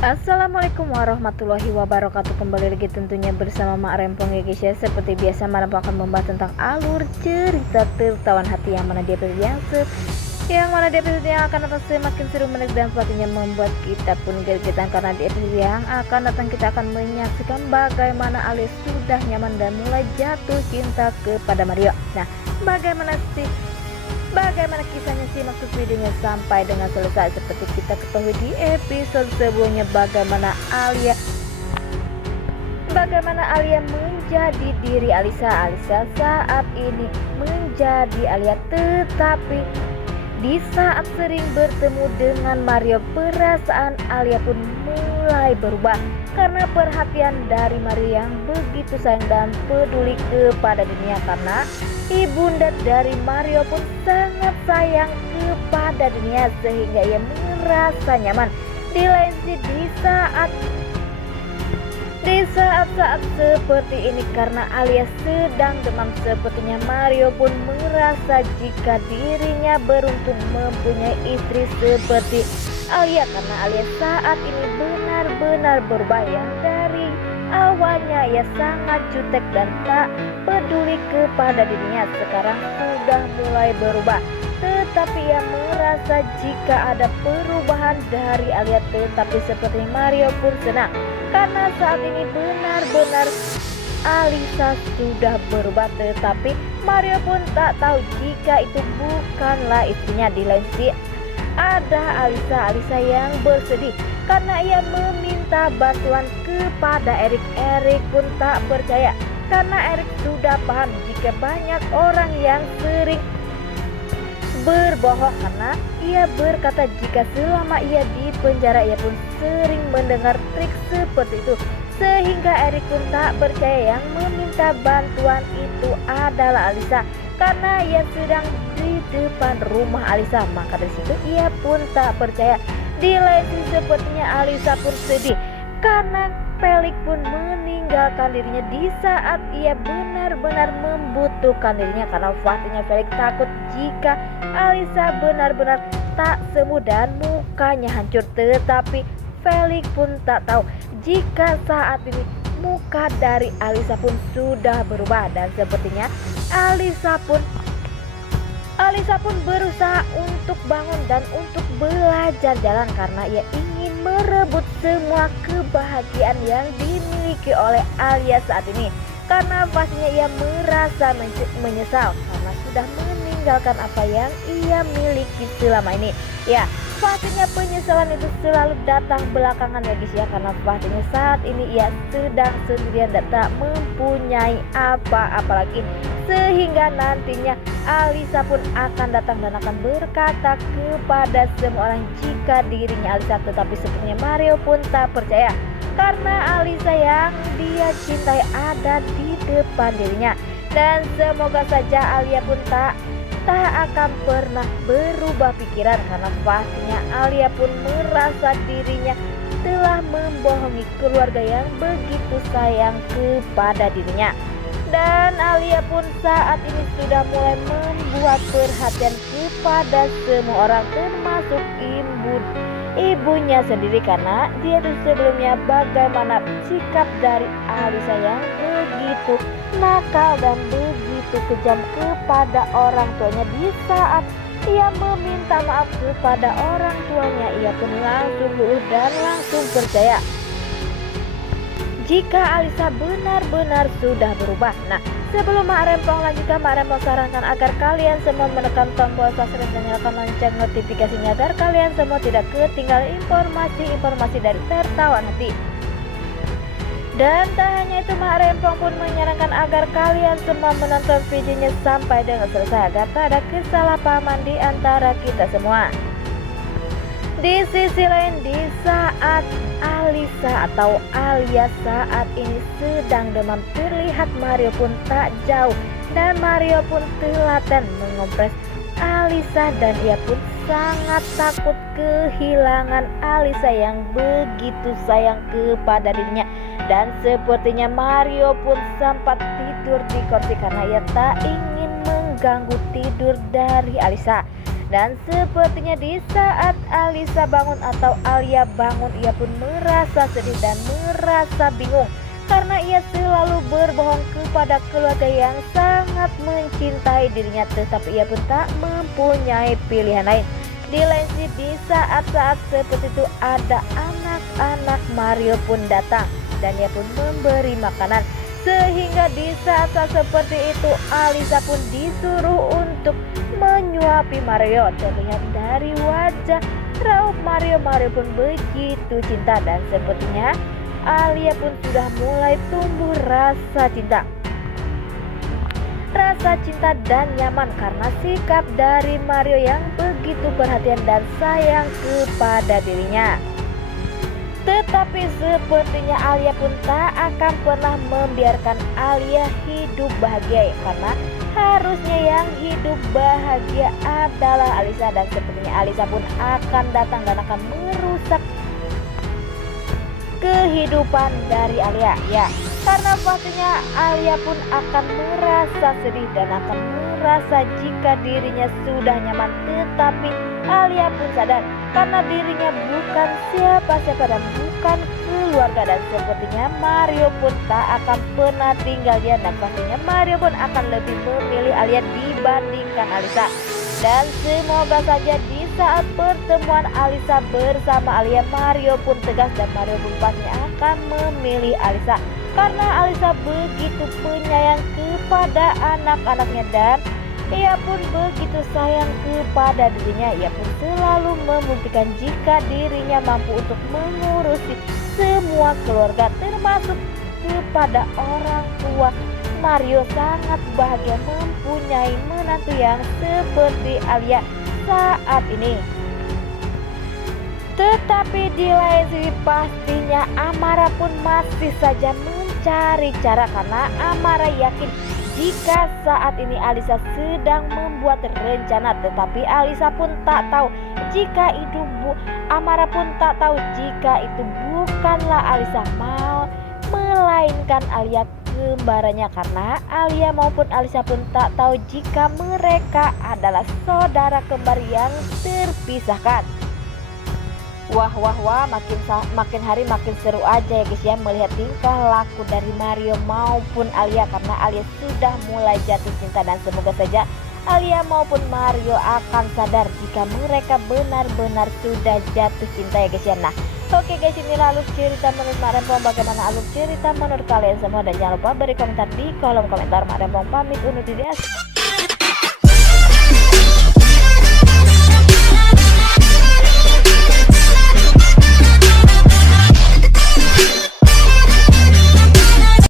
Assalamualaikum warahmatullahi wabarakatuh. Kembali lagi tentunya bersama Mak Rempong ya guys ya. Seperti biasa Mak Rempong akan membahas tentang alur cerita tertawan hati yang mana di episode yang akan datang semakin seru, menarik dan pastinya membuat kita pun gergetan. Karena di episode yang akan datang kita akan menyaksikan bagaimana Alice sudah nyaman dan mulai jatuh cinta kepada Mario. Nah, Bagaimana kisahnya, simak terus videonya sampai dengan selesai. Seperti kita ketahui di episode sebelumnya bagaimana Alia menjadi diri Alisa saat ini menjadi Alia. Tetapi di saat sering bertemu dengan Mario, perasaan Alia pun mulai berubah karena perhatian dari Mario yang begitu sayang dan peduli kepada dirinya. Karena ibunda dari Mario pun sangat sayang kepada dirinya sehingga ia merasa nyaman. Di lain sisi di saat-saat seperti ini karena Alia sedang demam, sepertinya Mario pun merasa jika dirinya beruntung mempunyai istri seperti Alia. Karena Alia saat ini benar-benar berubah, yang dari awalnya ia sangat jutek dan tak peduli kepada dirinya, sekarang sudah mulai berubah. Tetapi ia merasa jika ada perubahan dari Alia, tetapi seperti Mario pun senang karena saat ini benar-benar Alisa sudah berubah. Tetapi Mario pun tak tahu jika itu bukanlah istrinya. Di lain sisi ada Alisa yang bersedih karena ia meminta bantuan kepada Erik. Erik pun tak percaya karena Erik sudah paham jika banyak orang yang sering berbohong, karena ia berkata jika selama ia di penjara ia pun sering mendengar trik seperti itu, sehingga Erik pun tak percaya yang meminta bantuan itu adalah Alisa karena ia sedang di depan rumah Alisa. Maka dari situ ia pun tak percaya. Di lain sisi sepertinya Alisa pun sedih karena Felix pun meninggalkan dirinya di saat ia benar-benar membutuhkan dirinya, karena pastinya Felix takut jika Alisa benar-benar tak sembuh dan mukanya hancur. Tetapi Felix pun tak tahu jika saat ini muka dari Alisa pun sudah berubah, dan sepertinya Alisa pun berusaha untuk bangun dan untuk belajar jalan karena ia ingin merebut semua kebahagiaan yang dimiliki oleh Alia saat ini. Karena pastinya ia merasa menyesal karena sudah meninggalkan apa yang ia miliki selama ini. Ya, pastinya penyesalan itu selalu datang belakangan ya guys ya, karena pastinya saat ini ia sedang sendirian dan tak mempunyai apa-apa lagi, sehingga nantinya Alisa pun akan datang dan akan berkata kepada semua orang jika dirinya Alisa. Tetapi sepertinya Mario pun tak percaya karena Alisa yang dia cintai ada di depan dirinya, dan semoga saja Alia pun tak akan pernah berubah pikiran karena pastinya Alia pun merasa dirinya telah membohongi keluarga yang begitu sayang kepada dirinya. Dan Alia pun saat ini sudah mulai membuat perhatian kepada semua orang termasuk ibunya sendiri, karena dia tuh sebelumnya bagaimana sikap dari Alisa yang begitu nakal dan begitu kejam kepada orang tuanya. Di saat ia meminta maaf kepada orang tuanya, ia pun langsung luluh dan langsung percaya jika Alisa benar-benar sudah berubah. Nah, sebelum Mak Rempong lanjutkan, Mak Rempong sarankan agar kalian semua menekan tombol subscribe dan nyalakan lonceng notifikasinya agar kalian semua tidak ketinggalan informasi-informasi dari tertawan hati. Dan tak hanya itu, Mak Rempong pun menyarankan agar kalian semua menonton videonya sampai dengan selesai agar tak ada kesalahpahaman di antara kita semua. Di sisi lain, di saat Alisa atau Alia saat ini sedang demam, terlihat Mario pun tak jauh dan Mario pun telaten mengompres Alisa, dan ia pun sangat takut kehilangan Alisa yang begitu sayang kepada dirinya. Dan sepertinya Mario pun sempat tidur di kursi karena ia tak ingin mengganggu tidur dari Alisa. Dan sepertinya di saat Alisa bangun atau Alia bangun, ia pun merasa sedih dan merasa bingung karena ia selalu berbohong kepada keluarga yang sangat mencintai dirinya, tetapi ia pun tak mempunyai pilihan lain. Di lain sisi, di saat-saat seperti itu ada anak-anak Mario pun datang dan ia pun memberi makanan. Sehingga di saat-saat seperti itu Alisa pun disuruh untuk menyuapi Mario. Terlihat dari wajah raut Mario pun begitu cinta dan sepertinya Alia pun sudah mulai tumbuh rasa cinta. Rasa cinta dan nyaman karena sikap dari Mario yang begitu perhatian dan sayang kepada dirinya. Tetapi sepertinya Alia pun tak akan pernah membiarkan Alia hidup bahagia, karena harusnya yang hidup bahagia adalah Alisa, dan sepertinya Alisa pun akan datang dan akan merusak kehidupan dari Alia. Ya, karena pastinya Alia pun akan merasa sedih dan akan merasa jika dirinya sudah nyaman, tetapi Alia pun sadar karena dirinya bukan siapa-siapa dan bukan keluarga, dan sepertinya Mario pun tak akan pernah tinggal diam, dan pastinya Mario pun akan lebih memilih Alia dibandingkan Alisa. Dan semoga saja di saat pertemuan Alisa bersama Alia, Mario pun tegas dan Mario pun pastinya akan memilih Alisa karena Alisa begitu penyayang kepada anak-anaknya dan ia pun begitu sayang kepada dirinya. Ia pun selalu membuktikan jika dirinya mampu untuk mengurusi semua keluarga termasuk kepada orang tua. Mario sangat bahagia mempunyai menantu yang seperti Alia saat ini. Tetapi di lain sisi pastinya Amara pun masih saja mencari cara karena Amara yakin jika saat ini Alisa sedang membuat rencana, tetapi Alisa pun tak tahu jika itu Amara pun tak tahu jika itu bukanlah Alisa melainkan Alia kembarannya, karena Alia maupun Alisa pun tak tahu jika mereka adalah saudara kembar yang terpisahkan. Wah, makin hari makin seru aja ya guys ya melihat tingkah laku dari Mario maupun Alia, karena Alia sudah mulai jatuh cinta, dan semoga saja Alia maupun Mario akan sadar jika mereka benar-benar sudah jatuh cinta ya guys ya. Nah, oke guys, inilah alur cerita menurut Mak Rempong. Bagaimana alur cerita menurut kalian semua, dan jangan lupa beri komentar di kolom komentar. Mak Rempong pamit undur diri.